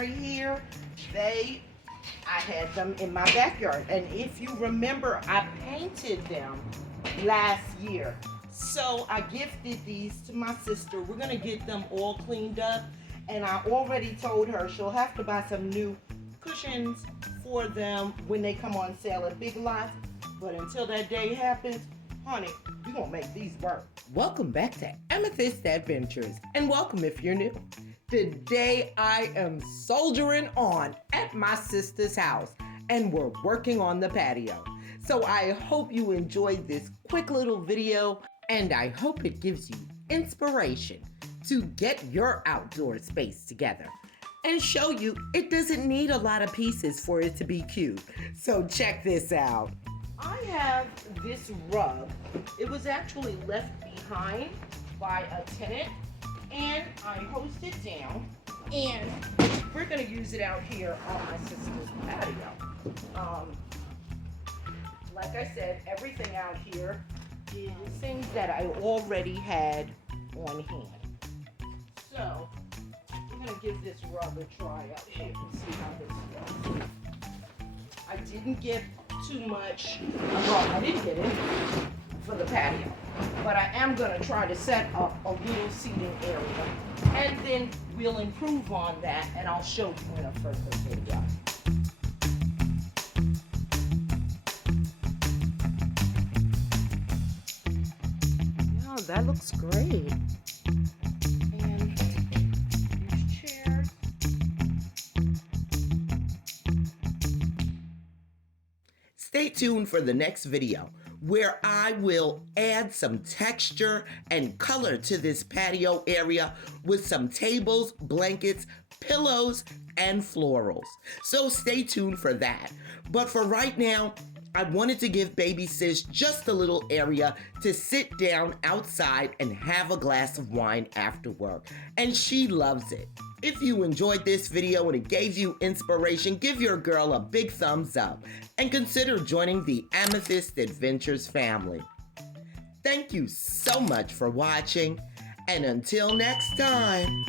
right here, I had them in my backyard. And if you remember, I painted them last year. So I gifted these to my sister. We're gonna get them all cleaned up. And I already told her she'll have to buy some new cushions for them when they come on sale at Big Lots. But until that day happens, honey, we're gonna make these work. Welcome back to Amethyst Adventures, and welcome if you're new. Today I am soldiering on at my sister's house, and we're working on the patio. So I hope you enjoyed this quick little video, and I hope it gives you inspiration to get your outdoor space together and show you it doesn't need a lot of pieces for it to be cute. So check this out. I have this rug. It was actually left behind by a tenant, and I hosed it down, and we're gonna use it out here on my sister's patio. Like I said, everything out here is things that I already had on hand. So I'm gonna give this rug a try out here and see how this goes. I didn't get too much, well, I didn't get it for the patio, but I am gonna try to set up a little seating area, and then we'll improve on that, and I'll show you in a further video. Oh, that looks great. And these chairs. Stay tuned for the next video where I will add some texture and color to this patio area with some tables, blankets, pillows, and florals. So stay tuned for that. But for right now, I wanted to give baby sis just a little area to sit down outside and have a glass of wine after work, and she loves it. If you enjoyed this video and it gave you inspiration, give your girl a big thumbs up and consider joining the Amethyst Adventures family. Thank you so much for watching, and until next time.